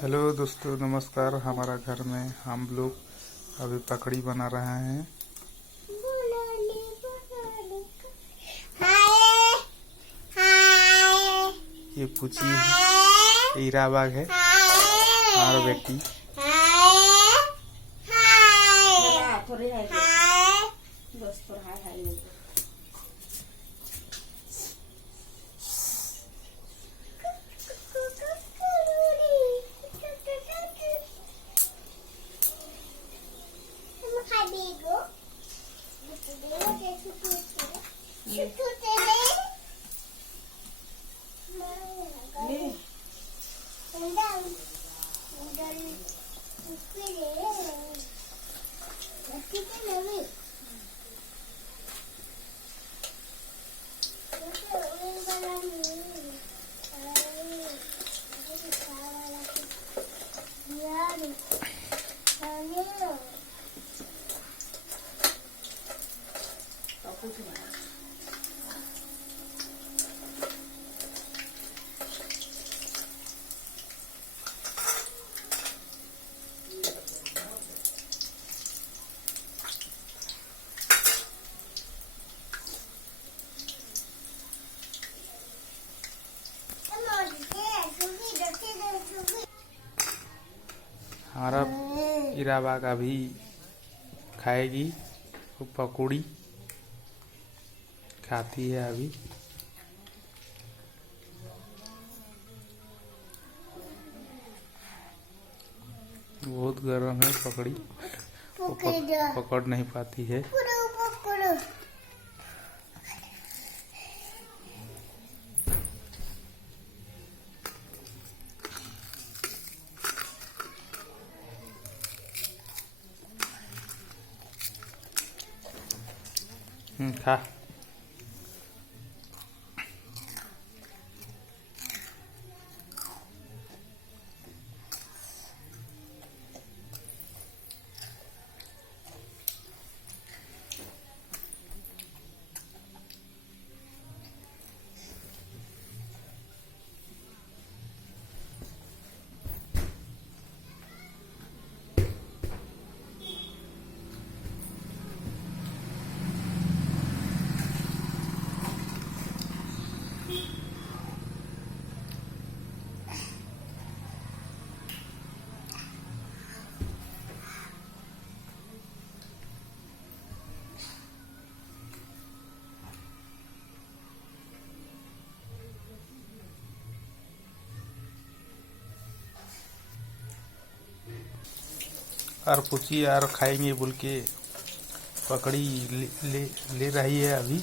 हेलो दोस्तों, नमस्कार। हमारा घर में हम लोग अभी पकड़ी बना रहे हैं। ये पूछी है, हीरा बाग है और बेटी। हमारा हीरा बाग अभी खाएगी, वो पकौड़ी खाती है अभी। बहुत गर्म है पकड़ी, वो पकड़ नहीं पाती है। खा। और पूछिए और खाएंगे बोल के पकड़ी ले रही है अभी।